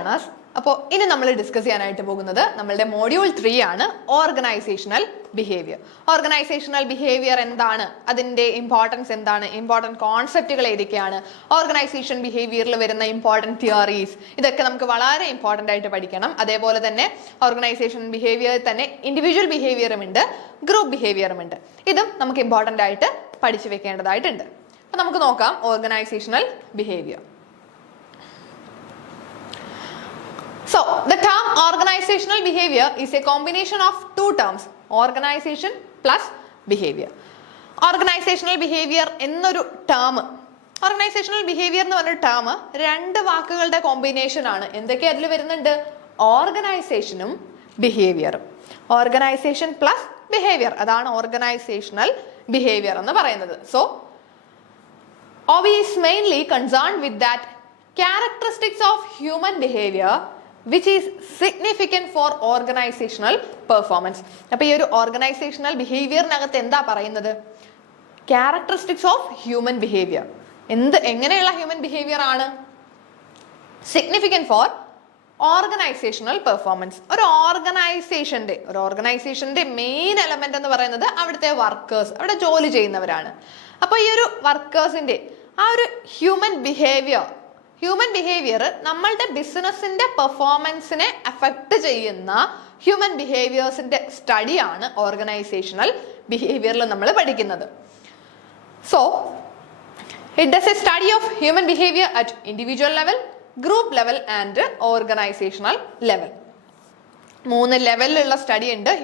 ഷാനാസ്. അപ്പോൾ ഇനി നമ്മൾ ഡിസ്കസ് ചെയ്യാനായിട്ട് പോകുന്നത് നമ്മളുടെ മോഡ്യൂൾ 3 ആണ്, ഓർഗനൈസേഷണൽ ബിഹേവിയർ. ഓർഗനൈസേഷണൽ ബിഹേവിയർ എന്താണ്, അതിന്റെ ഇമ്പോർട്ടൻസ് എന്താണ്, ഇമ്പോർട്ടൻറ്റ് കോൺസെപ്റ്റുകൾ ഏതൊക്കെയാണ്, ഓർഗനൈസേഷൻ ബിഹേവിയറിൽ വരുന്ന ഇമ്പോർട്ടൻറ്റ് തിയറീസ്, ഇതൊക്കെ നമുക്ക് വളരെ ഇമ്പോർട്ടൻ്റ് ആയിട്ട് പഠിക്കണം. അതേപോലെ തന്നെ ഓർഗനൈസേഷൻ ബിഹേവിയറിൽ തന്നെ ഇൻഡിവിജ്വൽ ബിഹേവിയറും ഉണ്ട്, ഗ്രൂപ്പ് ബിഹേവിയറും ഉണ്ട്. ഇതും നമുക്ക് ഇമ്പോർട്ടൻ്റ് ആയിട്ട് പഠിച്ചു വെക്കേണ്ടതായിട്ടുണ്ട്. അപ്പൊ നമുക്ക് നോക്കാം organizational behaviour. So, the term organizational behavior is a combination of two terms, organization plus behavior. Organizational behavior എന്നൊരു ടേം, ഓർഗനൈസേഷണൽ ബിഹേവിയർ എന്ന് പറഞ്ഞ ടേം രണ്ട് വാക്കുകളുടെ കോമ്പിനേഷൻ ആണ്. എന്തൊക്കെ അതിൽ വരുന്നുണ്ട്? ഓർഗനൈസേഷനും ബിഹേവിയറും. ഓർഗനൈസേഷൻ പ്ലസ് ബിഹേവിയർ, അതാണ് ഓർഗനൈസേഷണൽ ബിഹേവിയർ എന്ന് പറയുന്നത്. So OB is mainly concerned with that characteristics of human behavior which is significant for organizational performance. അപ്പോൾ ഈ ഒരു ഓർഗനൈസേഷണൽ ബിഹേവിയറിനകത്ത് എന്താ പറയുന്നത്? Characteristics of human behaviour. എങ്ങനെയുള്ള ഹ്യൂമൻ ബിഹേവിയർ ആണ് സിഗ്നിഫിക്കൻറ്റ് ഫോർ ഓർഗനൈസേഷണൽ പെർഫോമൻസ്? ഒരു ഓർഗനൈസേഷന്റെ മെയിൻ എലമെന്റ് എന്ന് പറയുന്നത് അവിടുത്തെ വർക്കേഴ്സ്, അവിടെ ജോലി ചെയ്യുന്നവരാണ്. അപ്പോൾ ഈ ഒരു വർക്കേഴ്സിന്റെ ആ ഒരു ഹ്യൂമൻ ബിഹേവിയർ നമ്മളുടെ ബിസിനസിന്റെ പെർഫോമൻസിനെ അഫക്റ്റ് ചെയ്യുന്ന ഹ്യൂമൻ ബിഹേവിയേഴ്സിന്റെ സ്റ്റഡിയാണ് ഓർഗനൈസേഷണൽ ബിഹേവിയറിൽ നമ്മൾ പഠിക്കുന്നത്. So it does A study of human behaviour at individual level, group level and organisational level. 3 ലെവലിലുള്ള സ്റ്റഡി ഉണ്ട്.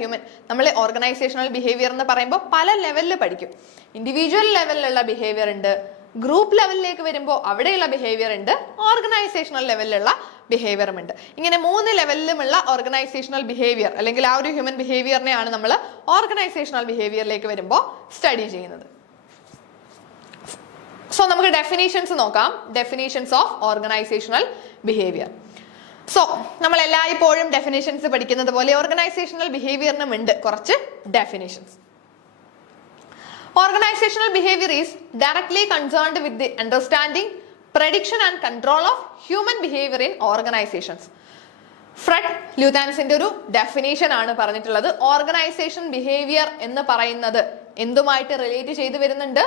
നമ്മൾ ഓർഗനൈസേഷണൽ ബിഹേവിയർ എന്ന് പറയുമ്പോൾ പല ലെവലിൽ പഠിക്കും. ഇൻഡിവിജ്വൽ ലെവലിലുള്ള ബിഹേവിയർ ഉണ്ട്, ഗ്രൂപ്പ് ലെവലിലേക്ക് വരുമ്പോൾ അവിടെയുള്ള ബിഹേവിയർ ഉണ്ട്, ഓർഗനൈസേഷണൽ ലെവലിലുള്ള ബിഹേവിയറും ഉണ്ട്. ഇങ്ങനെ 3 ലെവലിലുമുള്ള ഓർഗനൈസേഷണൽ ബിഹേവിയർ അല്ലെങ്കിൽ ആ ഒരു ഹ്യൂമൻ ബിഹേവിയറിനെയാണ് നമ്മൾ ഓർഗനൈസേഷണൽ ബിഹേവിയറിലേക്ക് വരുമ്പോൾ സ്റ്റഡി ചെയ്യുന്നത്. സോ നമുക്ക് ഡെഫിനേഷൻസ് നോക്കാം. Definitions of organisational behaviour. So നമ്മൾ എല്ലായ്പ്പോഴും ഡെഫിനേഷൻസ് പഠിക്കുന്നത് പോലെ ഓർഗനൈസേഷണൽ ബിഹേവിയറിനും ഉണ്ട് കുറച്ച് definitions. Organizational behavior is directly concerned with the understanding, prediction and control of human behavior in organizations. Fred ല്യൂതാൻസിന്റെ ഒരു ഡെഫിനേഷൻ ആണ് പറഞ്ഞിട്ടുള്ളത്. ഓർഗനൈസേഷൻ ബിഹേവിയർ എന്ന് പറയുന്നത് എന്തുമായിട്ട് റിലേറ്റ് ചെയ്ത് വരുന്നുണ്ട്?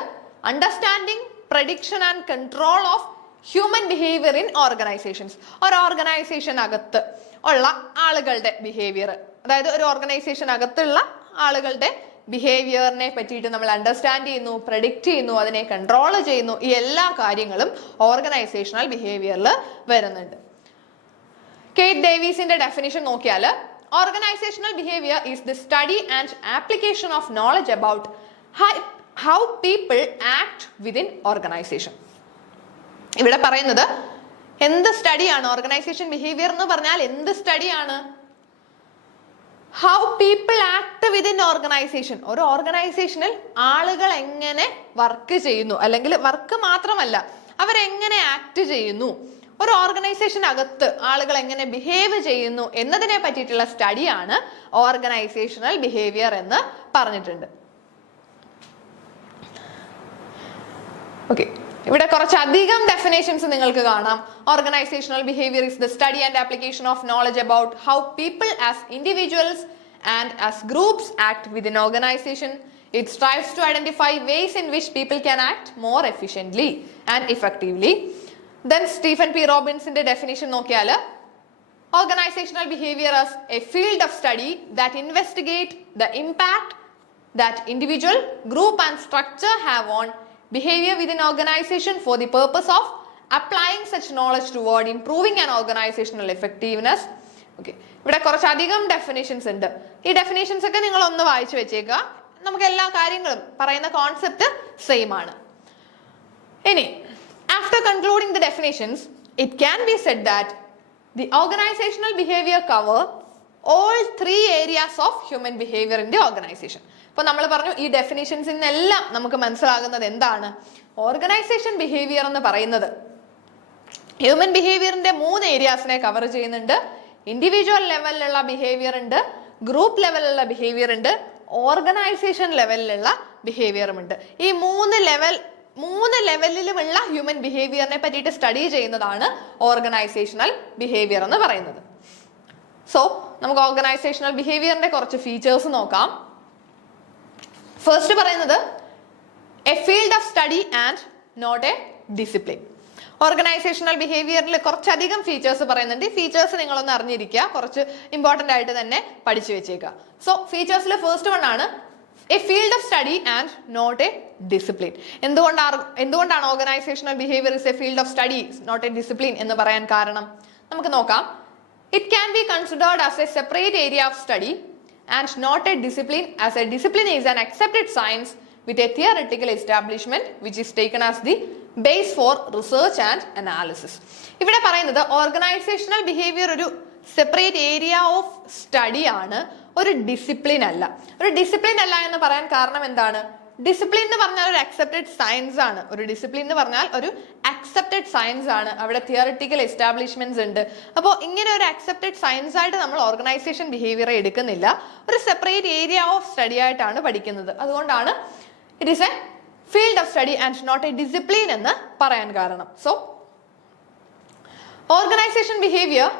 Understanding, prediction and control of human behaviour in organisations. ഒരു organisation അകത്ത് ഉള്ള ആളുകളുടെ ബിഹേവിയർ, അതായത് ഒരു ഓർഗനൈസേഷൻ അകത്തുള്ള ആളുകളുടെ ബിഹേവിയറിനെ പറ്റിയിട്ട് നമ്മൾ അണ്ടർസ്റ്റാൻഡ് ചെയ്യുന്നു, പ്രഡിക്റ്റ് ചെയ്യുന്നു, അതിനെ കൺട്രോൾ ചെയ്യുന്നു. ഈ എല്ലാ കാര്യങ്ങളും ഓർഗനൈസേഷണൽ ബിഹേവിയറിൽ വരുന്നുണ്ട്. കേറ്റ് ഡേവിസിന്റെ ഡെഫിനിഷൻ നോക്കിയാൽ organizational behaviour is the study and application of knowledge about how people act within organization. ഇവിടെ പറയുന്നത് എന്ത് സ്റ്റഡിയാണ്? ഓർഗനൈസേഷൻ ബിഹേവിയർ എന്ന് പറഞ്ഞാൽ എന്ത് സ്റ്റഡിയാണ്? How people act within organization. ഒരു ഓർഗനൈസേഷനിൽ ആളുകൾ എങ്ങനെ വർക്ക് ചെയ്യുന്നു, അല്ലെങ്കിൽ വർക്ക് മാത്രമല്ല അവരെങ്ങനെ ആക്ട് ചെയ്യുന്നു, ഒരു ഓർഗനൈസേഷൻ അകത്ത് ആളുകൾ എങ്ങനെ ബിഹേവ് ചെയ്യുന്നു എന്നതിനെ പറ്റിയിട്ടുള്ള സ്റ്റഡിയാണ് ഓർഗനൈസേഷണൽ ബിഹേവിയർ എന്ന് പറഞ്ഞിട്ടുണ്ട്. ഓക്കെ, ഇവിടെ കുറച്ചധികം ഡെഫിനേഷൻസ് നിങ്ങൾക്ക് കാണാം. Organizational behaviour is the study and application of knowledge about how people as individuals and as groups act within organization. It strives to identify ways in which people can act more efficiently and effectively. Then Stephen P റോബിൻസിന്റെ definition നോക്കിയാൽ organizational behaviour as a field of study that investigate the impact that individual, group and structure have on behavior within organization for the purpose of applying such knowledge toward improving an organizational effectiveness. Okay, ഇവിടെ കുറച്ചധികം definitions ഉണ്ട്. ഈ definitions ഒക്കെ നിങ്ങൾ ഒന്ന് വായിച്ചു വെച്ചേക്കുക. നമുക്ക് എല്ലാ കാര്യങ്ങളും പറയുന്ന കോൺസെപ്റ്റ് സെയിം ആണ്. ഇനി after concluding the definitions, it can be said that the organizational behavior cover all 3 areas of human behavior in the organization. ഇപ്പൊ നമ്മൾ പറഞ്ഞു ഈ ഡെഫിനേഷൻസിൽ നിന്നെല്ലാം നമുക്ക് മനസ്സിലാകുന്നത് എന്താണ്? ഓർഗനൈസേഷൻ ബിഹേവിയർ എന്ന് പറയുന്നത് ഹ്യൂമൻ ബിഹേവിയറിന്റെ 3 ഏരിയാസിനെ കവർ ചെയ്യുന്നുണ്ട്. ഇൻഡിവിജ്വൽ ലെവലിലുള്ള ബിഹേവിയർ ഉണ്ട്, ഗ്രൂപ്പ് ലെവലിലുള്ള ബിഹേവിയർ ഉണ്ട്, ഓർഗനൈസേഷൻ ലെവലിലുള്ള ബിഹേവിയറും ഉണ്ട്. ഈ 3 ലെവലിലുമുള്ള ഹ്യൂമൻ ബിഹേവിയറിനെ പറ്റിയിട്ട് സ്റ്റഡി ചെയ്യുന്നതാണ് ഓർഗനൈസേഷണൽ ബിഹേവിയർ എന്ന് പറയുന്നത്. സോ നമുക്ക് ഓർഗനൈസേഷണൽ ബിഹേവിയറിന്റെ കുറച്ച് ഫീച്ചേഴ്സ് നോക്കാം. ഫസ്റ്റ് പറയുന്നത് a field of study and not a discipline. Organizational ബിഹേവിയറിൽ കുറച്ചധികം ഫീച്ചേഴ്സ് പറയുന്നുണ്ട്. ഈ ഫീച്ചേഴ്സ് നിങ്ങളൊന്ന് അറിഞ്ഞിരിക്കുക, കുറച്ച് ഇമ്പോർട്ടന്റ് ആയിട്ട് തന്നെ പഠിച്ചു വെച്ചേക്കുക. സോ ഫീച്ചേഴ്സിൽ ഫസ്റ്റ് വൺ ആണ് a field of study and not a discipline. എന്തുകൊണ്ടാണ് organizational behaviour is a field of study not a discipline എന്ന് പറയാൻ കാരണം? നമുക്ക് നോക്കാം. It can be considered as a separate area of study and not a discipline, as a discipline is an accepted science with a theoretical establishment which is taken as the base for research and analysis. ഇവിടെ പറയുന്നത് organisational behaviour ഒരു separate area of study ആണ്, ഒരു discipline അല്ല. ഒരു discipline അല്ല എന്ന് പറയാൻ കാരണം എന്താണ്? ഡിസിപ്ലിൻ എന്ന് പറഞ്ഞാൽ ഒരു അക്സെപ്റ്റഡ് സയൻസ് ആണ്. ഒരു ഡിസിപ്ലിൻ എന്ന് പറഞ്ഞാൽ ഒരു അക്സെപ്റ്റഡ് സയൻസ് ആണ്. അവിടെ തിയറിറ്റിക്കൽ എസ്റ്റാബ്ലിഷ്മെന്റ്സ് ഉണ്ട്. അപ്പോൾ ഇങ്ങനെ ഒരു അക്സെപ്റ്റഡ് സയൻസ് ആയിട്ട് നമ്മൾ ഓർഗനൈസേഷൻ ബിഹേവിയർ എടുക്കുന്നില്ല, ഒരു സെപ്പറേറ്റ് ഏരിയ ഓഫ് സ്റ്റഡി ആയിട്ടാണ് പഠിക്കുന്നത്. അതുകൊണ്ടാണ് it is a field of study and not a discipline എന്ന് പറയാൻ കാരണം. So organisation behaviour,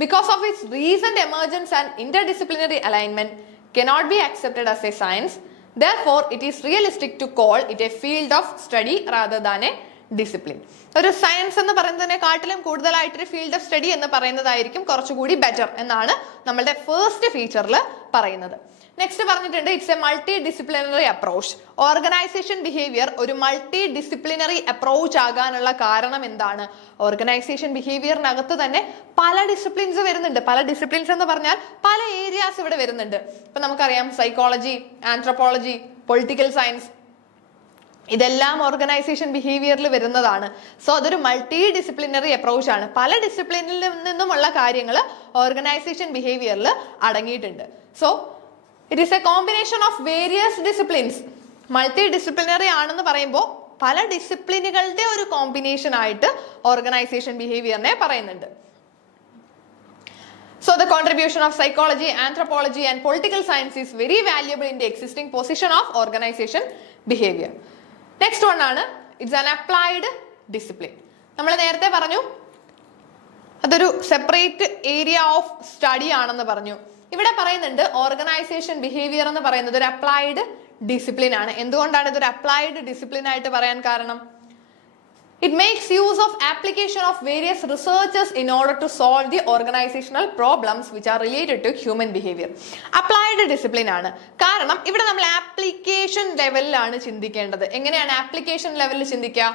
because of its recent emergence and interdisciplinary alignment, cannot be accepted as a science. Therefore, it is realistic to call it a field of study rather than a discipline. ഒരു science എന്ന് പറയുന്നതിനെക്കാട്ടിലും കൂടുതലായിട്ടൊരു field of study എന്ന് പറയുന്നതായിരിക്കും കുറച്ചുകൂടി better എന്നാണ് നമ്മളുടെ first ഫീച്ചറിൽ പറയുന്നത്. Next പറഞ്ഞിട്ടുണ്ട് it's A multi disciplinary approach. Organisation behaviour ഒരു മൾട്ടി ഡിസിപ്ലിനറി അപ്രോച്ച് ആകാനുള്ള കാരണം എന്താണ്? ഓർഗനൈസേഷൻ ബിഹേവിയറിനകത്ത് തന്നെ പല ഡിസിപ്ലിൻസ് വരുന്നുണ്ട്. പല ഡിസിപ്ലിൻസ് എന്ന് പറഞ്ഞാൽ പല ഏരിയാസ് ഇവിടെ വരുന്നുണ്ട്. ഇപ്പൊ നമുക്കറിയാം സൈക്കോളജി, ആന്ത്രോപോളജി, പൊളിറ്റിക്കൽ സയൻസ്, ഇതെല്ലാം ഓർഗനൈസേഷൻ ബിഹേവിയറിൽ വരുന്നതാണ്. സോ അതൊരു മൾട്ടി ഡിസിപ്ലിനറി അപ്രോച്ച് ആണ്. പല ഡിസിപ്ലിനിൽ നിന്നുമുള്ള കാര്യങ്ങൾ ഓർഗനൈസേഷൻ ബിഹേവിയറിൽ അടങ്ങിയിട്ടുണ്ട്. So it is A combination of various disciplines. Multi disciplinary ആണെന്ന് പറയുമ്പോൾ പല ഡിസിപ്ലിനുകളുടെ ഒരു കോമ്പിനേഷൻ ആയിട്ട് ഓർഗനൈസേഷൻ ബിഹേവിയറിനെ പറയുന്നുണ്ട്. So the contribution of psychology, anthropology and political science is very valuable in the existing position of organization behavior. Next one ആണ് it's an applied discipline. നമ്മൾ നേരത്തെ പറഞ്ഞു അതൊരു സെപ്പറേറ്റ് ഏരിയ ഓഫ് സ്റ്റഡി ആണെന്ന് പറഞ്ഞു. ഇവിടെ പറയുന്നുണ്ട് ഓർഗനൈസേഷൻ ബിഹേവിയർ എന്ന് പറയുന്നത് ഒരു അപ്ലൈഡ് ഡിസിപ്ലിൻ ആണ്. എന്തുകൊണ്ടാണ് ഇതൊരു അപ്ലൈഡ് ഡിസിപ്ലിൻ ആയിട്ട് പറയാൻ കാരണം? It makes use of application of various researches in order to solve the organizational problems which are related to human behavior. Applied discipline ആണ്. കാരണം ഇവിടെ നമ്മൾ ആപ്ലിക്കേഷൻ ലെവലിലാണ് ചിന്തിക്കേണ്ടത്. എങ്ങനെയാണ് ആപ്ലിക്കേഷൻ ലെവലിൽ ചിന്തിക്കുക?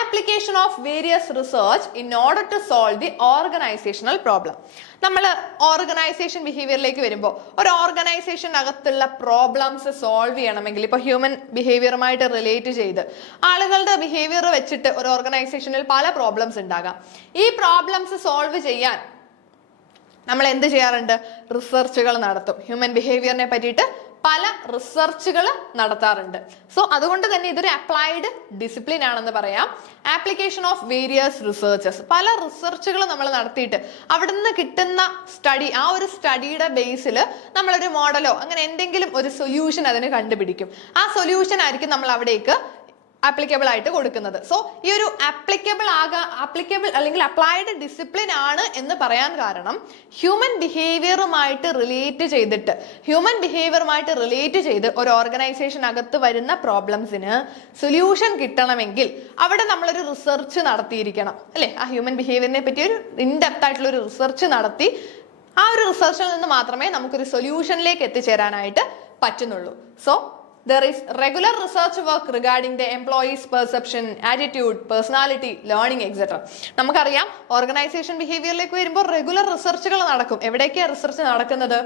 application of various research in order to solve the organizational problem. നമ്മൾ ഓർഗനൈസേഷൻ ബിഹേവിയറിലേക്ക് വരുമ്പോൾ ഒരു ഓർഗനൈസേഷനകത്തുള്ള പ്രോബ്ലംസ് സോൾവ് ചെയ്യണമെങ്കിൽ ഇപ്പോൾ ഹ്യൂമൻ ബിഹേവിയറുമായിട്ട് റിലേറ്റ് ചെയ്ത് ആളുകളുടെ ബിഹേവിയർ വെച്ചിട്ട് ഒരു ഓർഗനൈസേഷനിൽ പല പ്രോബ്ലംസ് ഉണ്ടാകാം. ഈ പ്രോബ്ലംസ് സോൾവ് ചെയ്യാൻ നമ്മൾ എന്ത് ചെയ്യാറുണ്ട്? റിസർച്ചുകൾ നടത്തും. ഹ്യൂമൻ ബിഹേവിയറിനെ പറ്റിയിട്ട് പല റിസർച്ചുകൾ നടത്താറുണ്ട്. സോ അതുകൊണ്ട് തന്നെ ഇതൊരു അപ്ലൈഡ് ഡിസിപ്ലിൻ ആണെന്ന് പറയാം. ആപ്ലിക്കേഷൻ ഓഫ് വേരിയസ് റിസർച്ചസ്, പല റിസർച്ചുകൾ നമ്മൾ നടത്തിയിട്ട് അവിടുന്ന് കിട്ടുന്ന സ്റ്റഡി, ആ ഒരു സ്റ്റഡിയുടെ ബേസിൽ നമ്മളൊരു മോഡലോ അങ്ങനെ എന്തെങ്കിലും ഒരു സൊല്യൂഷൻ അതിന് കണ്ടുപിടിക്കും. ആ സൊല്യൂഷൻ ആയിരിക്കും നമ്മൾ അവിടേക്ക് ആപ്ലിക്കബിൾ ആയിട്ട് കൊടുക്കുന്നത്. സോ ഈ ഒരു ആപ്ലിക്കബിൾ അല്ലെങ്കിൽ അപ്ലൈഡ് ഡിസിപ്ലിൻ ആണ് എന്ന് പറയാൻ കാരണം ഹ്യൂമൻ ബിഹേവിയറുമായിട്ട് റിലേറ്റ് ചെയ്ത് ഒരു ഓർഗനൈസേഷനകത്ത് വരുന്ന പ്രോബ്ലംസിന് സൊല്യൂഷൻ കിട്ടണമെങ്കിൽ അവിടെ നമ്മളൊരു റിസർച്ച് നടത്തിയിരിക്കണം അല്ലെ? ആ ഹ്യൂമൻ ബിഹേവിയറിനെ പറ്റി ഒരു ഇൻഡെപ്ത് ആയിട്ടുള്ള ഒരു റിസർച്ച് നടത്തി ആ ഒരു റിസർച്ചിൽ നിന്ന് മാത്രമേ നമുക്കൊരു സൊല്യൂഷനിലേക്ക് എത്തിച്ചേരാനായിട്ട് പറ്റുന്നുള്ളൂ. So there is regular research work regarding the employees' perception, attitude, personality, learning, etc. നമുക്കറിയാം ഓർഗനൈസേഷൻ ബിഹേവിയറിലേക്ക് വരുമ്പോൾ റെഗുലർ റിസർച്ചുകൾ നടക്കും. എവിടേക്കാണ് റിസർച്ച് നടക്കുന്നത്?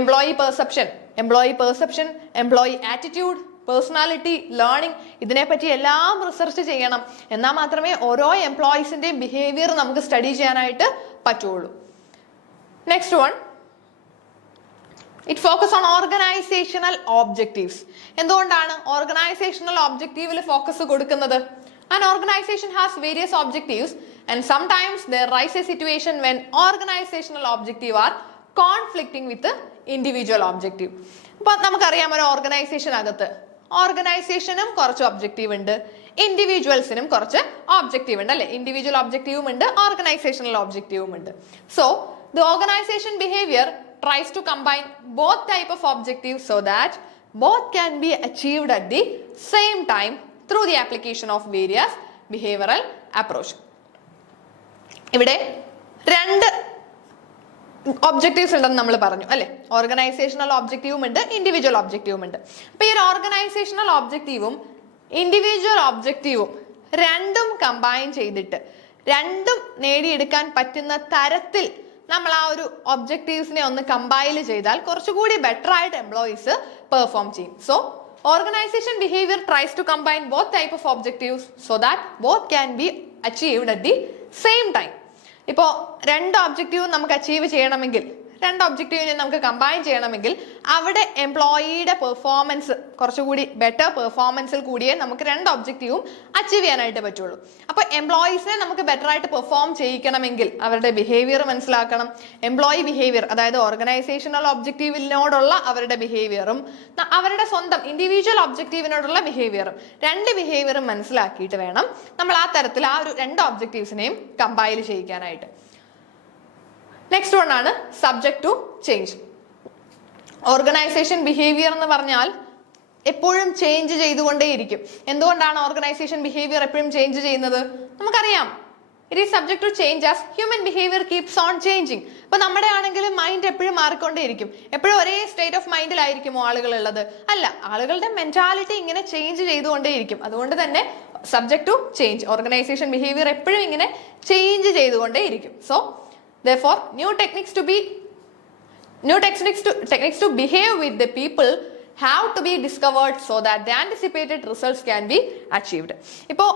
Employee perception, employee attitude, personality, learning, ഇതിനെപ്പറ്റി എല്ലാം റിസർച്ച് ചെയ്യണം. എന്നാൽ മാത്രമേ ഓരോ എംപ്ലോയീസിന്റെയും ബിഹേവിയർ നമുക്ക് സ്റ്റഡി ചെയ്യാനായിട്ട് പറ്റുള്ളൂ. Next one, it focus on organisational objectives. എന്തുകൊണ്ടാണ് ഓർഗനൈസേഷണൽ ഓബ്ജക്റ്റീവിൽ ഫോക്കസ് കൊടുക്കുന്നത്? An organization has various objectives and sometimes there rise a situation when organizational objectives are conflicting with the individual objective. അപ്പോൾ നമുക്കറിയാം ഒരു ഓർഗനൈസേഷനകത്ത് ഓർഗനൈസേഷനും കുറച്ച് ഒബ്ജക്റ്റീവ് ഉണ്ട്, ഇൻഡിവിജ്വൽസിനും കുറച്ച് ഒബ്ജക്റ്റീവ് ഉണ്ട് അല്ലെ. ഇൻഡിവിജ്വൽ ഒബ്ജക്റ്റീവും ഉണ്ട്, ഓർഗനൈസേഷണൽ ഒബ്ജക്റ്റീവും ഉണ്ട്. So the organisation behaviour tries to combine both type of objectives so that both can be achieved at the same time through the application of various behavioral approach. ഇവിടെ രണ്ട് objectives ഉണ്ടെന്ന് നമ്മൾ പറഞ്ഞു അല്ലെ. Organisational ഒബ്ജക്റ്റീവും ഉണ്ട്, individual ഒബ്ജക്റ്റീവും ഉണ്ട്. അപ്പൊ ഈ ഒരു ഓർഗനൈസേഷണൽ ഒബ്ജക്റ്റീവും ഇൻഡിവിജ്വൽ ഒബ്ജക്റ്റീവും രണ്ടും കമ്പൈൻ ചെയ്തിട്ട് രണ്ടും നേടിയെടുക്കാൻ പറ്റുന്ന തരത്തിൽ നമ്മൾ ആ ഒരു ഒബ്ജക്റ്റീവ്സിനെ ഒന്ന് കമ്പൈൽ ചെയ്താൽ കുറച്ചുകൂടി ബെറ്റർ ആയിട്ട് എംപ്ലോയീസ് പെർഫോം ചെയ്യും. So organisation behaviour tries to combine both type of objectives so that both can be achieved at the same time. ഇപ്പോൾ രണ്ട് ഒബ്ജക്റ്റീവും നമുക്ക് അച്ചീവ് ചെയ്യണമെങ്കിൽ, രണ്ട് ഒബ്ജക്റ്റീവിനെ നമുക്ക് കമ്പൈൻ ചെയ്യണമെങ്കിൽ അവിടെ എംപ്ലോയിയുടെ പെർഫോമൻസ് കുറച്ചുകൂടി ബെറ്റർ പെർഫോമൻസിൽ കൂടിയേ നമുക്ക് രണ്ട് ഒബ്ജക്റ്റീവും അച്ചീവ് ചെയ്യാനായിട്ട് പറ്റുള്ളൂ. അപ്പോൾ എംപ്ലോയീസിനെ നമുക്ക് ബെറ്റർ ആയിട്ട് പെർഫോം ചെയ്യിക്കണമെങ്കിൽ അവരുടെ ബിഹേവിയർ മനസ്സിലാക്കണം. എംപ്ലോയി ബിഹേവിയർ, അതായത് ഓർഗനൈസേഷണൽ ഒബ്ജക്റ്റീവിനോടുള്ള അവരുടെ ബിഹേവിയറും അവരുടെ സ്വന്തം ഇൻഡിവിജ്വൽ ഒബ്ജക്റ്റീവിനോടുള്ള ബിഹേവിയറും, രണ്ട് ബിഹേവിയറും മനസ്സിലാക്കിയിട്ട് വേണം നമ്മൾ ആ തരത്തിൽ ആ ഒരു രണ്ട് ഒബ്ജക്റ്റീവ്സിനെയും കമ്പൈൽ ചെയ്യിക്കാനായിട്ട്. നെക്സ്റ്റ് വൺ ആണ് subject to change. Organisation behaviour എന്ന് പറഞ്ഞാൽ എപ്പോഴും ചേഞ്ച് ചെയ്തുകൊണ്ടേയിരിക്കും. എന്തുകൊണ്ടാണ് ഓർഗനൈസേഷൻ ബിഹേവിയർ എപ്പോഴും ചേഞ്ച് ചെയ്യുന്നത്? നമുക്കറിയാം, it is subject to change as human behaviour keeps on changing. ഇപ്പൊ നമ്മുടെ ആണെങ്കിലും മൈൻഡ് എപ്പോഴും മാറിക്കൊണ്ടേയിരിക്കും. എപ്പോഴും ഒരേ സ്റ്റേറ്റ് ഓഫ് മൈൻഡിലായിരിക്കുമോ ആളുകൾ ഉള്ളത്? അല്ല, ആളുകളുടെ മെന്റാലിറ്റി ഇങ്ങനെ ചേഞ്ച് ചെയ്തുകൊണ്ടേയിരിക്കും. അതുകൊണ്ട് തന്നെ subject to change, organisation behaviour എപ്പോഴും ഇങ്ങനെ ചേഞ്ച് ചെയ്തുകൊണ്ടേയിരിക്കും. So therefore new techniques to behave with the people have to be discovered so that the anticipated results can be achieved. ഇപ്പോ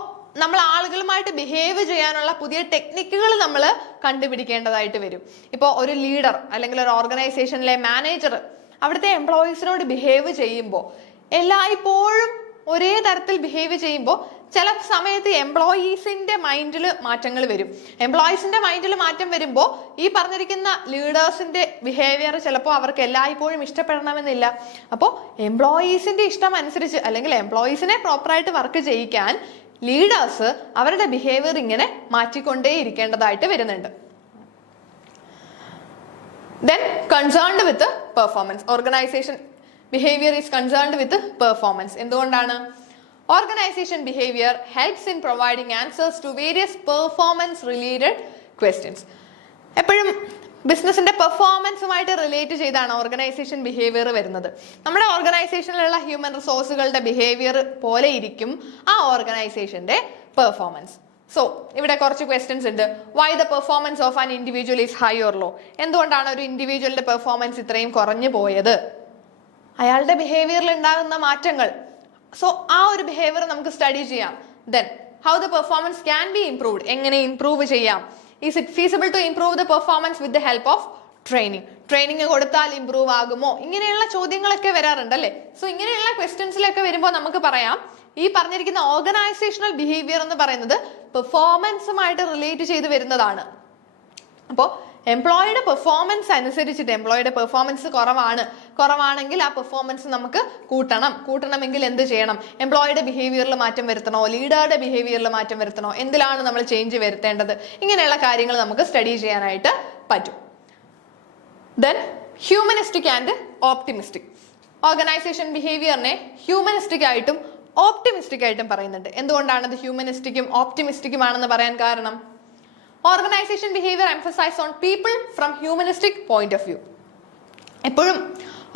നമ്മൾ ആളുകളുമായിട്ട് ബിഹേവ് ചെയ്യാനുള്ള പുതിയ ടെക്നിക്കുകൾ നമ്മൾ കണ്ടുപിടിക്കേണ്ടതായിട്ട് വരും. ഇപ്പോൾ ഒരു ലീഡർ അല്ലെങ്കിൽ ഒരു ഓർഗനൈസേഷനിലെ മാനേജർ അവിടുത്തെ എംപ്ലോയീസിനോട് ബിഹേവ് ചെയ്യുമ്പോൾ എല്ലായ്പ്പോഴും ഒരേ തരത്തിൽ ബിഹേവ് ചെയ്യുമ്പോൾ ചില സമയത്ത് എംപ്ലോയീസിന്റെ മൈൻഡിൽ മാറ്റങ്ങൾ വരും. എംപ്ലോയീസിന്റെ മൈൻഡിൽ മാറ്റം വരുമ്പോൾ ഈ പറഞ്ഞിരിക്കുന്ന ലീഡേഴ്സിന്റെ ബിഹേവിയർ ചിലപ്പോൾ അവർക്ക് എല്ലായ്പ്പോഴും ഇഷ്ടപ്പെടണമെന്നില്ല. അപ്പോൾ എംപ്ലോയീസിന്റെ ഇഷ്ടം അനുസരിച്ച് അല്ലെങ്കിൽ എംപ്ലോയീസിനെ പ്രോപ്പറായിട്ട് വർക്ക് ചെയ്യിക്കാൻ ലീഡേഴ്സ് അവരുടെ ബിഹേവിയർ ഇങ്ങനെ മാറ്റിക്കൊണ്ടേ ഇരിക്കേണ്ടതായിട്ട് വരുന്നുണ്ട്. Then concerned with performance. Organisation behaviour is concerned with performance. എന്തുകൊണ്ടാണ്? Organization behavior helps in providing answers to various performance related questions. എപ്പോഴും ബിസിനസിന്റെ പെർഫോമൻസുമായിട്ട് റിലേറ്റ് ചെയ്താണ് ഓർഗനൈസേഷൻ ബിഹേവിയർ വരുന്നത്. നമ്മുടെ ഓർഗനൈസേഷനിലുള്ള ഹ്യൂമൻ റിസോഴ്സുകളുടെ ബിഹേവിയർ പോലെ ഇരിക്കും ആ ഓർഗനൈസേഷന്റെ പെർഫോമൻസ്. സോ ഇവിടെ കുറച്ച് ക്വസ്റ്റ്യൻസ് ഉണ്ട്. Why the performance of an individual is high or low? എന്തുകൊണ്ടാണ് ഒരു ഇൻഡിവിജ്വലിന്റെ പെർഫോമൻസ് ഇത്രയും കുറഞ്ഞു പോയത്? അയാളുടെ ബിഹേവിയറിൽ ഉണ്ടാകുന്ന മാറ്റങ്ങൾ. സോ ആ ഒരു ബിഹേവിയർ നമുക്ക് സ്റ്റഡി ചെയ്യാം. Then how the performance can be improved. എങ്ങനെ ഇംപ്രൂവ് ചെയ്യാം? Is it feasible to improve the performance with the help of training? Training കൊടുത്താൽ ഇംപ്രൂവ് ആകുമോ? ഇങ്ങനെയുള്ള ചോദ്യങ്ങളൊക്കെ വരാറുണ്ട് അല്ലേ. സോ ഇങ്ങനെയുള്ള ക്വസ്റ്റ്യൻസിലൊക്കെ വരുമ്പോൾ നമുക്ക് പറയാം ഈ പറഞ്ഞിരിക്കുന്ന ഓർഗനൈസേഷണൽ ബിഹേവിയർ എന്ന് പറയുന്നത് പെർഫോമൻസുമായിട്ട് റിലേറ്റ് ചെയ്ത് വരുന്നതാണ്. അപ്പോൾ എംപ്ലോയിയുടെ പെർഫോമൻസ് അനുസരിച്ചിട്ട് എംപ്ലോയിയുടെ പെർഫോമൻസ് കുറവാണെങ്കിൽ ആ പെർഫോമൻസ് നമുക്ക് കൂട്ടണമെങ്കിൽ എന്ത് ചെയ്യണം? എംപ്ലോയിയുടെ ബിഹേവിയറിൽ മാറ്റം വരുത്തണോ? ലീഡറുടെ ബിഹേവിയറിൽ മാറ്റം വരുത്തണോ? എന്തിലാണ് നമ്മൾ ചേഞ്ച് വരുത്തേണ്ടത്? ഇങ്ങനെയുള്ള കാര്യങ്ങൾ നമുക്ക് സ്റ്റഡി ചെയ്യാനായിട്ട് പറ്റും. Then humanistic and optimistic. Organization ബിഹേവിയറിനെ ഹ്യൂമനിസ്റ്റിക് ആയിട്ടും ഓപ്റ്റിമിസ്റ്റിക് ആയിട്ടും പറയുന്നുണ്ട്. എന്തുകൊണ്ടാണ് അത് ഹ്യൂമനിസ്റ്റിക്കും ഓപ്റ്റിമിസ്റ്റിക്കും ആണെന്ന് പറയാൻ കാരണം? Organization behavior emphasizes on people from humanistic point of view. എപ്പോഴും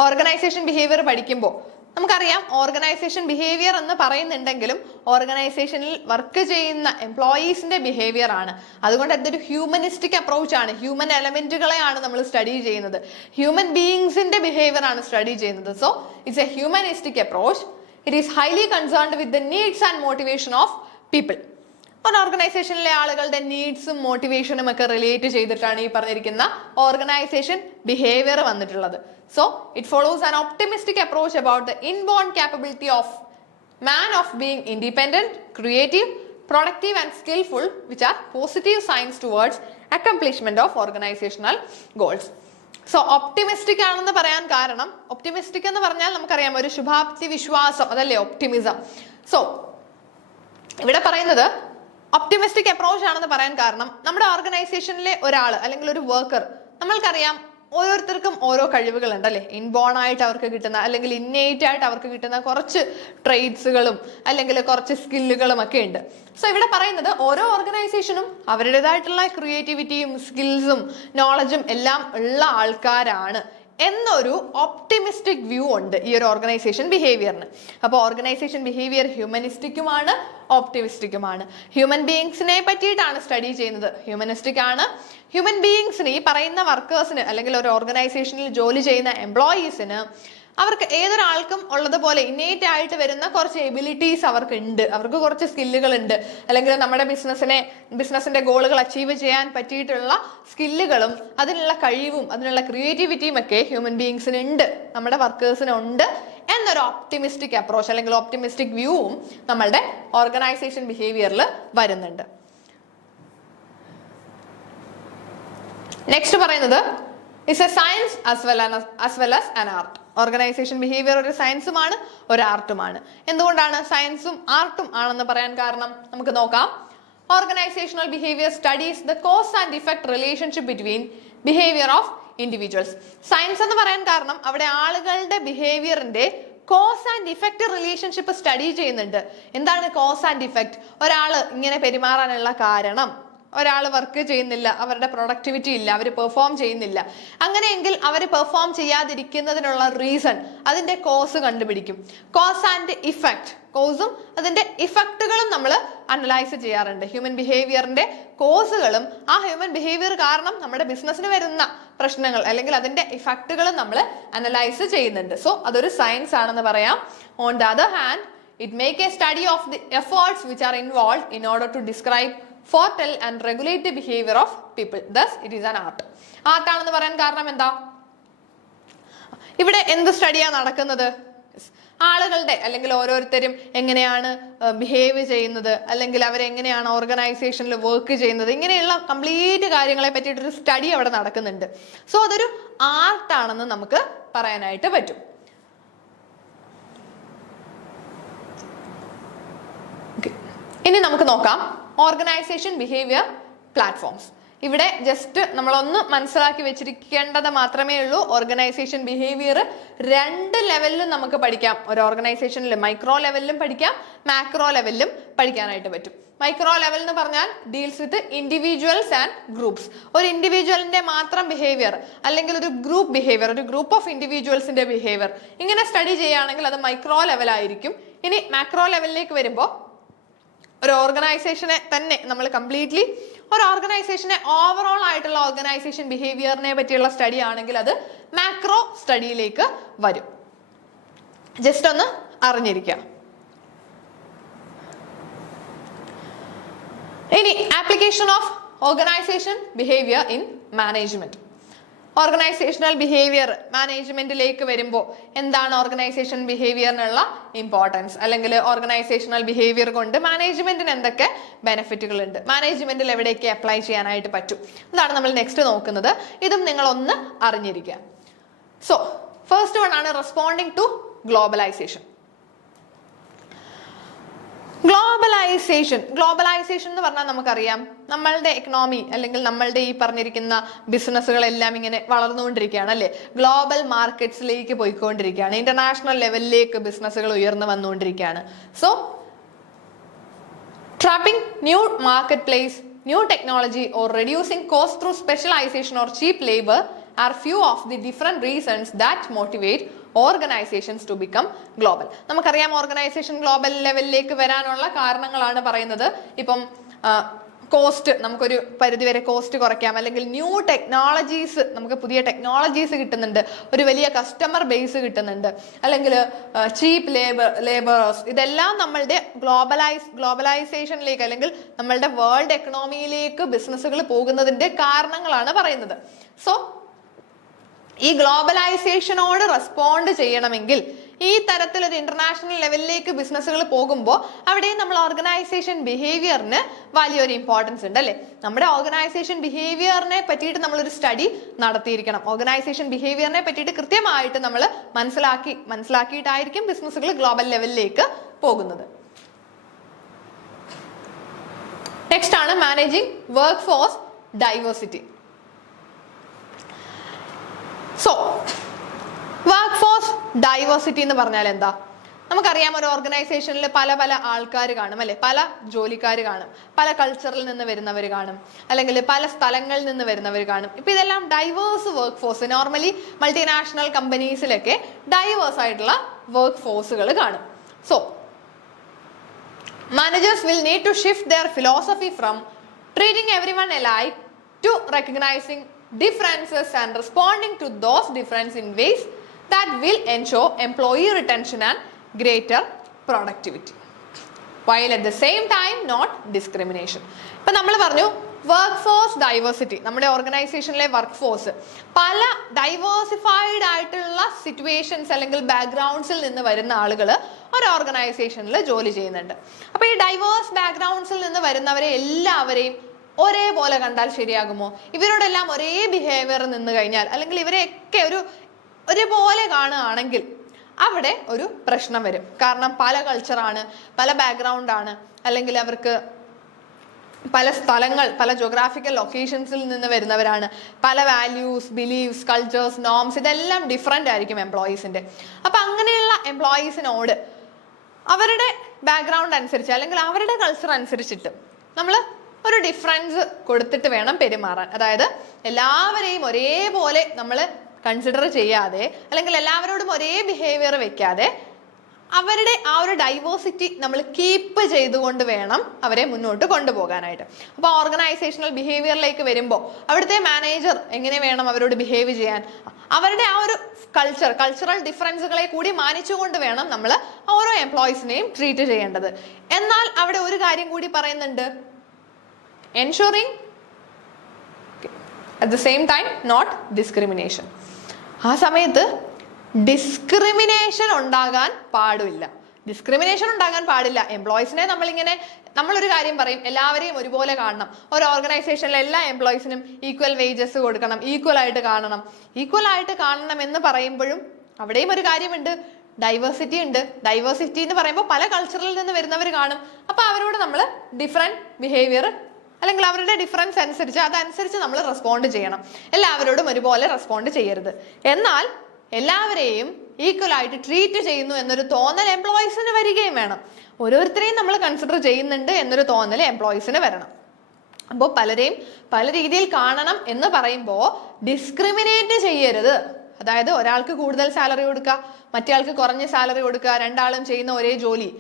ഓർഗനൈസേഷൻ ബിഹേവിയർ പഠിക്കുമ്പോൾ നമുക്കറിയാം ഓർഗനൈസേഷൻ ബിഹേവിയർ എന്ന് പറയുന്നുണ്ടെങ്കിലും ഓർഗനൈസേഷനിൽ വർക്ക് ചെയ്യുന്ന എംപ്ലോയീസിന്റെ ബിഹേവിയർ ആണ്. അതുകൊണ്ട് അതൊരു ഹ്യൂമനിസ്റ്റിക് അപ്രോച്ച് ആണ്. ഹ്യൂമൻ എലമെന്റുകളെയാണ് നമ്മൾ സ്റ്റഡി ചെയ്യുന്നത്. ഹ്യൂമൻ ബീയിങ്സിന്റെ ബിഹേവിയർ ആണ് സ്റ്റഡി ചെയ്യുന്നത്. So it's A humanistic approach. It is highly concerned with the needs and motivation of people. ഒരു ഓർഗനൈസേഷനിലെ ആളുകളുടെ നീഡ്സും മോട്ടിവേഷനും ഒക്കെ റിലേറ്റ് ചെയ്തിട്ടാണ് ഈ പറഞ്ഞിരിക്കുന്ന ഓർഗനൈസേഷൻ ബിഹേവിയർ വന്നിട്ടുള്ളത്. So it follows an optimistic approach about the inborn capability of man of being independent, creative, productive and skillful, which are positive signs towards accomplishment of organizational goals. So optimistic ആണെന്ന് പറയാൻ കാരണം, optimistic എന്ന് പറഞ്ഞാൽ നമുക്കറിയാം ഒരു ശുഭാപ്തി വിശ്വാസം, അതല്ലേ ഒപ്റ്റിമിസം. സോ ഇവിടെ പറയുന്നത് ഒപ്റ്റിമിസ്റ്റിക് അപ്രോച്ച് ആണെന്ന് പറയാൻ കാരണം നമ്മുടെ ഓർഗനൈസേഷനിലെ ഒരാൾ അല്ലെങ്കിൽ ഒരു വർക്കർ, നമ്മൾക്കറിയാം ഓരോരുത്തർക്കും ഓരോ കഴിവുകളുണ്ട് അല്ലെ. ഇൻബോൺ ആയിട്ട് അവർക്ക് കിട്ടുന്ന അല്ലെങ്കിൽ ഇന്നേറ്റ് ആയിട്ട് അവർക്ക് കിട്ടുന്ന കുറച്ച് ട്രേഡ്സുകളും അല്ലെങ്കിൽ കുറച്ച് സ്കില്ലുകളും ഒക്കെ ഉണ്ട്. സോ ഇവിടെ പറയുന്നത് ഓരോ ഓർഗനൈസേഷനും അവരുടേതായിട്ടുള്ള ക്രിയേറ്റിവിറ്റിയും സ്കിൽസും നോളജും എല്ലാം ഉള്ള ആൾക്കാരാണ് എന്നൊരു ഒപ്റ്റിമിസ്റ്റിക് വ്യൂ ഉണ്ട് ഈ ഒരു ഓർഗനൈസേഷൻ ബിഹേവിയറിന്. അപ്പോൾ ഓർഗനൈസേഷൻ ബിഹേവിയർ ഹ്യൂമനിസ്റ്റിക്കുമാണ് ഓപ്റ്റിമിസ്റ്റിക്കുമാണ്. ഹ്യൂമൻ ബീയിങ്സിനെ പറ്റിയിട്ടാണ് സ്റ്റഡി ചെയ്യുന്നത്, ഹ്യൂമനിസ്റ്റിക് ആണ്. ഹ്യൂമൻ ബീയിങ്സിന്, ഈ പറയുന്ന വർക്കേഴ്സിന് അല്ലെങ്കിൽ ഒരു ഓർഗനൈസേഷനിൽ ജോലി ചെയ്യുന്ന എംപ്ലോയീസിന് അവർക്ക് ഏതൊരാൾക്കും ഉള്ളതുപോലെ ഇന്നേറ്റ് ആയിട്ട് വരുന്ന കുറച്ച് എബിലിറ്റീസ് അവർക്ക് ഉണ്ട്, അവർക്ക് കുറച്ച് സ്കില്ലുകൾ ഉണ്ട്, അല്ലെങ്കിൽ നമ്മുടെ ബിസിനസിന്റെ ഗോളുകൾ അച്ചീവ് ചെയ്യാൻ പറ്റിയിട്ടുള്ള സ്കില്ലുകളും അതിനുള്ള കഴിവും അതിനുള്ള ക്രിയേറ്റിവിറ്റിയും ഒക്കെ ഹ്യൂമൻ ബീയിങ്സിന് ഉണ്ട്, നമ്മുടെ വർക്കേഴ്സിന് ഉണ്ട് എന്നൊരു ഒപ്റ്റിമിസ്റ്റിക് അപ്രോച്ച് അല്ലെങ്കിൽ ഒപ്റ്റിമിസ്റ്റിക് വ്യൂവും നമ്മളുടെ ഓർഗനൈസേഷൻ ബിഹേവിയറിൽ വരുന്നുണ്ട്. നെക്സ്റ്റ് പറയുന്നത് it's A science as well as an art. Organisation behaviour ഒരു സയൻസുമാണ് ഒരു ആർട്ടുമാണ്. എന്തുകൊണ്ടാണ് സയൻസും ആർട്ടും ആണെന്ന് പറയാൻ കാരണം നമുക്ക് നോക്കാം. Organizational behaviour studies the cause and effect relationship between behaviour of individuals. Science എന്ന് പറയാൻ കാരണം അവിടെ ആളുകളുടെ ബിഹേവിയറിന്റെ cause and effect relationship study ചെയ്യുന്നുണ്ട്. എന്താണ് കോസ് ആൻഡ് ഇഫക്റ്റ്? ഒരാള് ഇങ്ങനെ പെരുമാറാനുള്ള കാരണം, ഒരാൾ വർക്ക് ചെയ്യുന്നില്ല, അവരുടെ പ്രൊഡക്ടിവിറ്റി ഇല്ല, അവർ പെർഫോം ചെയ്യുന്നില്ല, അങ്ങനെയെങ്കിൽ അവർ പെർഫോം ചെയ്യാതിരിക്കുന്നതിനുള്ള റീസൺ, അതിന്റെ കോസ് കണ്ടുപിടിക്കും. കോസ് ആൻഡ് ഇഫക്റ്റ്, കോസും അതിന്റെ ഇഫക്റ്റുകളും നമ്മൾ അനലൈസ് ചെയ്യാറുണ്ട്. ഹ്യൂമൻ ബിഹേവിയറിന്റെ കോസുകളും ആ ഹ്യൂമൻ ബിഹേവിയർ കാരണം നമ്മുടെ ബിസിനസ്സിന് വരുന്ന പ്രശ്നങ്ങൾ അല്ലെങ്കിൽ അതിന്റെ ഇഫക്റ്റുകളും നമ്മൾ അനലൈസ് ചെയ്യുന്നുണ്ട്. സോ അതൊരു സയൻസ് ആണെന്ന് പറയാം. On the other hand it make a study of the efforts which are involve in order to describe foretell and regulate the behavior of people. Thus it is an art. Art ആണെന്ന് പറയാൻ കാരണം എന്താ? ഇവിടെ എന്ത് സ്റ്റഡിയാണ് നടക്കുന്നത്? ആളുകളുടെ അല്ലെങ്കിൽ ഓരോരുത്തരും എങ്ങനെയാണ് ബിഹേവ് ചെയ്യുന്നത്, അല്ലെങ്കിൽ അവരെങ്ങനെയാണ് ഓർഗനൈസേഷനിൽ വർക്ക് ചെയ്യുന്നത്, ഇങ്ങനെയുള്ള കംപ്ലീറ്റ് കാര്യങ്ങളെ പറ്റിയിട്ടൊരു സ്റ്റഡി അവിടെ നടക്കുന്നുണ്ട്. സോ അതൊരു ആർട്ടാണെന്ന് നമുക്ക് പറയാനായിട്ട് പറ്റും. ഇനി നമുക്ക് നോക്കാം ഓർഗനൈസേഷൻ ബിഹേവിയർ പ്ലാറ്റ്ഫോംസ്. ഇവിടെ ജസ്റ്റ് നമ്മളൊന്ന് മനസ്സിലാക്കി വെച്ചിരിക്കേണ്ടത് മാത്രമേ ഉള്ളൂ. ഓർഗനൈസേഷൻ ബിഹേവിയർ രണ്ട് ലെവലിലും നമുക്ക് പഠിക്കാം. ഒരു ഓർഗനൈസേഷനിൽ മൈക്രോ ലെവലിലും പഠിക്കാം, മാക്രോ ലെവലിലും പഠിക്കാനായിട്ട് പറ്റും. മൈക്രോ ലെവൽ എന്ന് പറഞ്ഞാൽ deals with individuals and groups. ഒരു ഇൻഡിവിജ്വലിന്റെ മാത്രം ബിഹേവിയർ അല്ലെങ്കിൽ ഒരു ഗ്രൂപ്പ് ബിഹേവിയർ, ഒരു ഗ്രൂപ്പ് ഓഫ് ഇൻഡിവിജ്വൽസിന്റെ ബിഹേവിയർ ഇങ്ങനെ സ്റ്റഡി ചെയ്യുകയാണെങ്കിൽ അത് മൈക്രോ ലെവലായിരിക്കും. ഇനി മാക്രോ ലെവലിലേക്ക് വരുമ്പോൾ ഒരു ഓർഗനൈസേഷനെ തന്നെ നമ്മൾ കംപ്ലീറ്റ്ലി ഒരു ഓർഗനൈസേഷനെ ഓവറോൾ ആയിട്ടുള്ള ഓർഗനൈസേഷൻ ബിഹേവിയറിനെ പറ്റിയുള്ള സ്റ്റഡി ആണെങ്കിൽ അത് മാക്രോ സ്റ്റഡിയിലേക്ക് വരും. ജസ്റ്റ് ഒന്ന് അറിഞ്ഞിരിക്കുക. ഇനി application of organization behaviour in management. Organizational behaviour മാനേജ്മെന്റിലേക്ക് വരുമ്പോൾ എന്താണ് ഓർഗനൈസേഷൻ ബിഹേവിയറിനുള്ള ഇമ്പോർട്ടൻസ്, അല്ലെങ്കിൽ ഓർഗനൈസേഷണൽ ബിഹേവിയർ കൊണ്ട് മാനേജ്മെന്റിന് എന്തൊക്കെ ബെനിഫിറ്റുകൾ ഉണ്ട്, മാനേജ്മെന്റിൽ എവിടെയൊക്കെ അപ്ലൈ ചെയ്യാനായിട്ട് പറ്റും, അതാണ് നമ്മൾ നെക്സ്റ്റ് നോക്കുന്നത്. ഇതും നിങ്ങൾ ഒന്ന് അറിഞ്ഞിരിക്കുക. സോ ഫസ്റ്റ് വൺ ആണ് റെസ്പോണ്ടിങ് ടു ഗ്ലോബലൈസേഷൻ. ഗ്ലോബലൈസേഷൻ എന്ന് പറഞ്ഞാൽ നമുക്കറിയാം നമ്മളുടെ എക്കണോമി അല്ലെങ്കിൽ നമ്മളുടെ ഈ പറഞ്ഞിരിക്കുന്ന ബിസിനസ്സുകളെല്ലാം ഇങ്ങനെ വളർന്നുകൊണ്ടിരിക്കുകയാണ് അല്ലെ. ഗ്ലോബൽ മാർക്കറ്റ്സിലേക്ക് പോയിക്കൊണ്ടിരിക്കുകയാണ്, ഇന്റർനാഷണൽ ലെവലിലേക്ക് ബിസിനസ്സുകൾ ഉയർന്നു വന്നുകൊണ്ടിരിക്കുകയാണ്. So trapping new marketplace, new technology or reducing cost through specialization or cheap labor are few of the different reasons that motivate organizations to become global. നമുക്കറിയാം ഓർഗനൈസേഷൻ ഗ്ലോബൽ ലെവലിലേക്ക് വരാനുള്ള കാരണങ്ങളാണ് പറയുന്നത്. ഇപ്പം കോസ്റ്റ്, നമുക്കൊരു പരിധിവരെ കോസ്റ്റ് കുറയ്ക്കാം, അല്ലെങ്കിൽ ന്യൂ ടെക്നോളജീസ്, നമുക്ക് പുതിയ ടെക്നോളജീസ് കിട്ടുന്നുണ്ട്, ഒരു വലിയ കസ്റ്റമർ ബേസ് കിട്ടുന്നുണ്ട്, അല്ലെങ്കിൽ ചീപ്പ് ലേബേഴ്സ്, ഇതെല്ലാം നമ്മളുടെ ഗ്ലോബലൈസേഷനിലേക്ക് അല്ലെങ്കിൽ നമ്മളുടെ വേൾഡ് എക്കണോമിയിലേക്ക് ബിസിനസ്സുകൾ പോകുന്നതിന്റെ കാരണങ്ങളാണ് പറയുന്നത്. സോ ഈ ഗ്ലോബലൈസേഷനോട് റെസ്പോണ്ട് ചെയ്യണമെങ്കിൽ ഈ തരത്തിലൊരു ഇന്റർനാഷണൽ ലെവലിലേക്ക് ബിസിനസ്സുകൾ പോകുമ്പോൾ അവിടെയും നമ്മൾ ഓർഗനൈസേഷൻ ബിഹേവിയറിന് വലിയൊരു ഇമ്പോർട്ടൻസ് ഉണ്ട് അല്ലേ. നമ്മുടെ ഓർഗനൈസേഷൻ ബിഹേവിയറിനെ പറ്റിയിട്ട് നമ്മളൊരു സ്റ്റഡി നടത്തിയിരിക്കണം. ഓർഗനൈസേഷൻ ബിഹേവിയറിനെ പറ്റിയിട്ട് കൃത്യമായിട്ട് നമ്മൾ മനസ്സിലാക്കിയിട്ടായിരിക്കും ബിസിനസ്സുകൾ ഗ്ലോബൽ ലെവലിലേക്ക് പോകുന്നത്. നെക്സ്റ്റ് ആണ് managing work force diversity. So work force diversity എന്ന് പറഞ്ഞാൽ എന്താ? നമുക്കറിയാം, ഒരു ഓർഗനൈസേഷനിൽ പല പല ആൾക്കാർ കാണും അല്ലെ, പല ജോലിക്കാർ കാണും, പല കൾച്ചറിൽ നിന്ന് വരുന്നവർ കാണും, അല്ലെങ്കിൽ പല സ്ഥലങ്ങളിൽ നിന്ന് വരുന്നവർ കാണും. ഇപ്പൊ ഇതെല്ലാം diverse workforce. Normally multinational കമ്പനീസിലൊക്കെ ഡൈവേഴ്സ് ആയിട്ടുള്ള വർക്ക് ഫോഴ്സുകൾ കാണും. So managers will need to shift their philosophy from treating everyone alike to recognizing differences and responding to those differences in ways that will ensure employee retention and greater productivity, while at the same time not discrimination. ഇപ്പൊ നമ്മൾ പറഞ്ഞു work force diversity. നമ്മുടെ ഓർഗനൈസേഷനിലെ work force പല diversified ആയിട്ടുള്ള situations അല്ലെങ്കിൽ ബാക്ക്ഗ്രൗണ്ട്സിൽ നിന്ന് വരുന്ന ആളുകൾ ഒരു ഓർഗനൈസേഷനിൽ ജോലി ചെയ്യുന്നുണ്ട്. അപ്പൊ ഈ ഡൈവേഴ്സ് ബാക്ക്ഗ്രൗണ്ട്സിൽ നിന്ന് വരുന്നവരെ എല്ലാവരെയും ഒരേപോലെ കണ്ടാൽ ശരിയാകുമോ? ഇവരോടെല്ലാം ഒരേ ബിഹേവിയർ നിന്ന് കഴിഞ്ഞാൽ, അല്ലെങ്കിൽ ഇവരെയൊക്കെ ഒരുപോലെ കാണുകയാണെങ്കിൽ അവിടെ ഒരു പ്രശ്നം വരും. കാരണം പല കൾച്ചറാണ്, പല ബാക്ക്ഗ്രൗണ്ട് ആണ്, അല്ലെങ്കിൽ അവർക്ക് പല സ്ഥലങ്ങൾ, പല ജോഗ്രാഫിക്കൽ ലൊക്കേഷൻസിൽ നിന്ന് വരുന്നവരാണ്, പല വാല്യൂസ്, ബിലീവ്സ്, കൾച്ചേഴ്സ്, നോംസ് ഇതെല്ലാം ഡിഫറെൻ്റ് ആയിരിക്കും എംപ്ലോയീസിൻ്റെ. അപ്പം അങ്ങനെയുള്ള എംപ്ലോയീസിനോട് അവരുടെ ബാക്ക്ഗ്രൗണ്ട് അനുസരിച്ച് അല്ലെങ്കിൽ അവരുടെ കൾച്ചർ അനുസരിച്ചിട്ട് നമ്മൾ ഒരു ഡിഫറൻസ് കൊടുത്തിട്ട് വേണം പെരുമാറാൻ. അതായത് എല്ലാവരെയും ഒരേപോലെ നമ്മൾ കൺസിഡർ ചെയ്യാതെ, അല്ലെങ്കിൽ എല്ലാവരോടും ഒരേ ബിഹേവിയർ വെക്കാതെ, അവരുടെ ആ ഒരു ഡൈവേഴ്സിറ്റി നമ്മൾ കീപ്പ് ചെയ്തുകൊണ്ട് വേണം അവരെ മുന്നോട്ട് കൊണ്ടുപോകാനായിട്ട്. അപ്പോൾ ഓർഗനൈസേഷണൽ ബിഹേവിയറിലേക്ക് വരുമ്പോൾ അവിടുത്തെ മാനേജർ എങ്ങനെ വേണം അവരോട് ബിഹേവ് ചെയ്യാൻ? അവരുടെ ആ ഒരു കൾച്ചറൽ ഡിഫറൻസുകളെ കൂടി മാനിച്ചുകൊണ്ട് വേണം നമ്മൾ ഓരോ എംപ്ലോയീസിനെയും ട്രീറ്റ് ചെയ്യേണ്ടത്. എന്നാൽ അവിടെ ഒരു കാര്യം കൂടി പറയുന്നുണ്ട്, ensuring at the same time not discrimination. ആ സമയത്ത് ഡിസ്ക്രിമിനേഷൻ ഉണ്ടാകാൻ പാടില്ല. എംപ്ലോയീസിനെ നമ്മളൊരു കാര്യം പറയും, എല്ലാവരെയും ഒരുപോലെ കാണണം, ഒരു ഓർഗനൈസേഷനിലെ എല്ലാ എംപ്ലോയീസിനും ഈക്വൽ വേജസ് കൊടുക്കണം, ഈക്വൽ ആയിട്ട് കാണണം എന്ന് പറയുമ്പോഴും അവിടെയും ഒരു കാര്യമുണ്ട്, ഡൈവേഴ്സിറ്റി ഉണ്ട്. ഡൈവേഴ്സിറ്റി എന്ന് പറയുമ്പോൾ പല കൾച്ചറിൽ നിന്ന് വരുന്നവർ കാണും. അപ്പൊ അവരോട് നമ്മൾ ഡിഫറെന്റ് ബിഹേവിയർ അല്ലെങ്കിൽ അവരുടെ ഡിഫറൻസ് അതനുസരിച്ച് നമ്മൾ റെസ്പോണ്ട് ചെയ്യണം. എല്ലാവരോടും ഒരുപോലെ റെസ്പോണ്ട് ചെയ്യരുത്. എന്നാൽ എല്ലാവരെയും ഈക്വൽ ആയിട്ട് ട്രീറ്റ് ചെയ്യുന്നു എന്നൊരു തോന്നൽ എംപ്ലോയീസിന് വരികയും വേണം. ഓരോരുത്തരെയും നമ്മൾ കൺസിഡർ ചെയ്യുന്നുണ്ട് എന്നൊരു തോന്നൽ എംപ്ലോയീസിന് വരണം. അപ്പോൾ പലരെയും പല രീതിയിൽ കാണണം എന്ന് പറയുമ്പോൾ ഡിസ്ക്രിമിനേറ്റ് ചെയ്യരുത്. അതായത് ഒരാൾക്ക് കൂടുതൽ സാലറി കൊടുക്കുക, മറ്റേയാൾക്ക് കുറഞ്ഞ സാലറി കൊടുക്കുക, രണ്ടാളും ചെയ്യുന്ന ഒരേ ജോലി,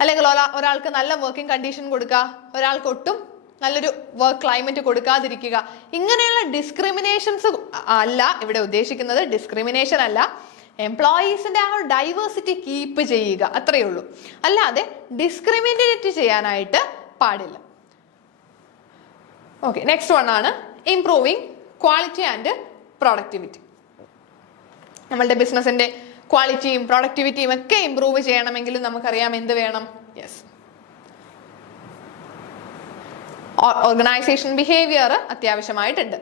അല്ലെങ്കിൽ ഒരാൾക്ക് നല്ല വർക്കിംഗ് കണ്ടീഷൻ കൊടുക്കുക, ഒരാൾക്ക് ഒട്ടും നല്ലൊരു വർക്ക് ക്ലൈമറ്റ് കൊടുക്കാതിരിക്കുക. ഇങ്ങനെയുള്ള ഡിസ്ക്രിമിനേഷൻസ് അല്ല ഇവിടെ ഉദ്ദേശിക്കുന്നത്. ഡിസ്ക്രിമിനേഷൻ അല്ല, എംപ്ലോയീസിന്റെ ആ ഡൈവേഴ്സിറ്റി കീപ്പ് ചെയ്യുക, അത്രയേ ഉള്ളൂ. അല്ലാതെ ഡിസ്ക്രിമിനേറ്റ് ചെയ്യാനായിട്ട് പാടില്ല. ഓക്കെ, നെക്സ്റ്റ് വൺ ആണ് ഇംപ്രൂവിങ് ക്വാളിറ്റി ആൻഡ് പ്രൊഡക്ടിവിറ്റി. നമ്മളുടെ ബിസിനസിന്റെ ക്വാളിറ്റിയും പ്രൊഡക്ടിവിറ്റിയും ഒക്കെ ഇംപ്രൂവ് ചെയ്യണമെങ്കിൽ നമുക്കറിയാം എന്ത് വേണം? യെസ്, ഓർഗനൈസേഷൻ ബിഹേവിയർ അത്യാവശ്യമായിട്ടുണ്ട്.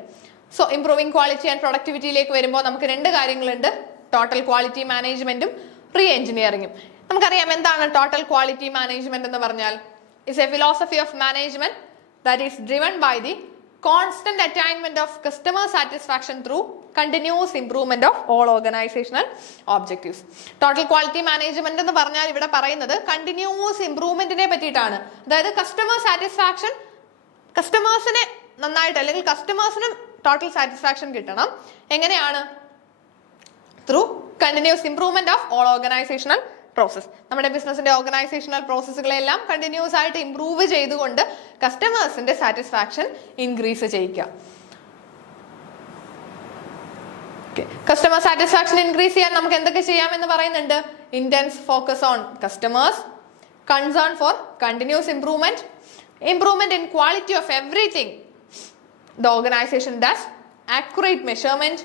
സോ ഇംപ്രൂവിങ് ക്വാളിറ്റി ആൻഡ് പ്രൊഡക്ടിവിറ്റിയിലേക്ക് വരുമ്പോൾ നമുക്ക് രണ്ട് കാര്യങ്ങളുണ്ട്, ടോട്ടൽ ക്വാളിറ്റി മാനേജ്മെന്റും റീ എഞ്ചിനീയറിംഗും. നമുക്കറിയാം എന്താണ് ടോട്ടൽ ക്വാളിറ്റി മാനേജ്മെന്റ് എന്ന് പറഞ്ഞാൽ? It's a philosophy of management that is driven by the constant attainment of customer satisfaction through continuous improvement of all organizational objectives. Total quality management എന്ന് പറഞ്ഞാൽ ഇവിടെ പറയുന്നത് കണ്ടിന്യൂസ് ഇംപ്രൂവ്മെന്റിനെ പറ്റിയിട്ടാണ്. അതായത് കസ്റ്റമർ സാറ്റിസ്ഫാക്ഷൻ, കസ്റ്റമേഴ്സിനെ നന്നായിട്ട് അല്ലെങ്കിൽ കസ്റ്റമേഴ്സിനും ടോട്ടൽ സാറ്റിസ്ഫാക്ഷൻ കിട്ടണം. എങ്ങനെയാണ്? Through continuous improvement of all organisational process. നമ്മുടെ ബിസിനസിന്റെ ഓർഗനൈസേഷണൽ പ്രോസസ്സുകളെല്ലാം കണ്ടിന്യൂസ് ആയിട്ട് ഇംപ്രൂവ് ചെയ്തുകൊണ്ട് കസ്റ്റമേഴ്സിന്റെ സാറ്റിസ്ഫാക്ഷൻ ഇൻക്രീസ് ചെയ്യിക്കുക. കസ്റ്റമർ സാറ്റിസ്ഫാക്ഷൻ ഇൻക്രീസ് ചെയ്യാൻ നമുക്ക് എന്തൊക്കെ ചെയ്യാമെന്ന് പറയുന്നുണ്ട്? Intense focus on customers, concern for continuous improvement, improvement in quality of everything the organization does, accurate measurement,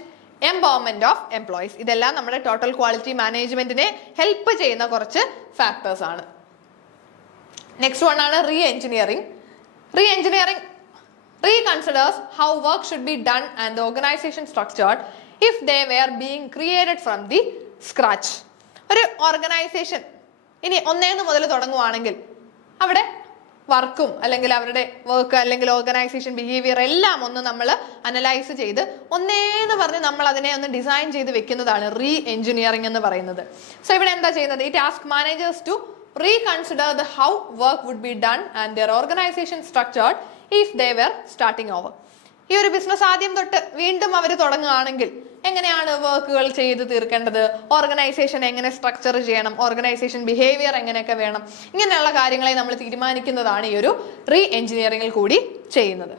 empowerment of employees. ഇതെല്ലാം നമ്മുടെ ടോട്ടൽ ക്വാളിറ്റി മാനേജ്മെന്റിനെ ഹെൽപ്പ് ചെയ്യുന്ന കുറച്ച് ഫാക്ടേഴ്സ് ആണ്. നെക്സ്റ്റ് വൺ ആണ് re engineering. Re engineering reconsiders how work should be done and the organization structured if they were being created from the scratch. ഒരു organisation ഇനി ഒന്നേന്ന് മുതൽ തുടങ്ങുവാണെങ്കിൽ അവിടെ വർക്കും അല്ലെങ്കിൽ അവരുടെ വർക്ക് അല്ലെങ്കിൽ ഓർഗനൈസേഷൻ ബിഹേവിയർ എല്ലാം ഒന്ന് നമ്മൾ അനലൈസ് ചെയ്ത് ഒന്നേന്ന് പറഞ്ഞ് നമ്മൾ അതിനെ ഒന്ന് ഡിസൈൻ ചെയ്ത് വെക്കുന്നതാണ് റീ എഞ്ചിനീയറിംഗ് എന്ന് പറയുന്നത്. സോ ഇവിടെ എന്താ ചെയ്യുന്നത്? ഈ task managers to reconsider the how work would be done and their organization structured if they were starting over. ഈ ഒരു ബിസിനസ് ആദ്യം തൊട്ട് വീണ്ടും അവർ തുടങ്ങുകയാണെങ്കിൽ എങ്ങനെയാണ് വർക്കുകൾ ചെയ്ത് തീർക്കേണ്ടത്, ഓർഗനൈസേഷൻ എങ്ങനെ സ്ട്രക്ചർ ചെയ്യണം, ഓർഗനൈസേഷൻ ബിഹേവിയർ എങ്ങനെയൊക്കെ വേണം, ഇങ്ങനെയുള്ള കാര്യങ്ങളെ നമ്മൾ തീരുമാനിക്കുന്നതാണ് ഈ ഒരു റീ എഞ്ചിനീയറിംഗിൽ കൂടി ചെയ്യുന്നത്.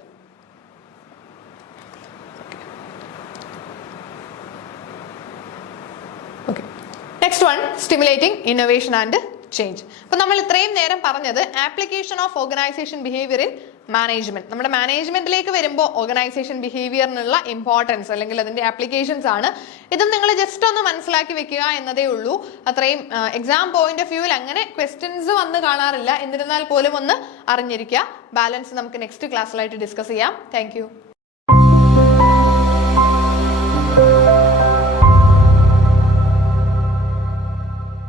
Next one stimulating innovation and change. അപ്പൊ നമ്മൾ ഇത്രയും നേരം പറഞ്ഞത് application of organization behaviour in management. നമ്മുടെ മാനേജ്മെന്റിലേക്ക് വരുമ്പോൾ ഓർഗനൈസേഷൻ ബിഹേവിയറിനുള്ള ഇമ്പോർട്ടൻസ് അല്ലെങ്കിൽ അതിന്റെ ആപ്ലിക്കേഷൻസ് ആണ്. ഇതും നിങ്ങൾ ജസ്റ്റ് ഒന്ന് മനസ്സിലാക്കി വെക്കുക എന്നതേ ഉള്ളൂ. അത്രയും എക്സാം പോയിന്റ് ഓഫ് വ്യൂവിൽ അങ്ങനെ ക്വസ്റ്റ്യൻസ് വന്ന് കാണാറില്ല. എന്നിരുന്നാൽ പോലും ഒന്ന് അറിഞ്ഞിരിക്കുക. ബാലൻസ് നമുക്ക് നെക്സ്റ്റ് ക്ലാസ്സിലായിട്ട് ഡിസ്കസ് ചെയ്യാം. താങ്ക്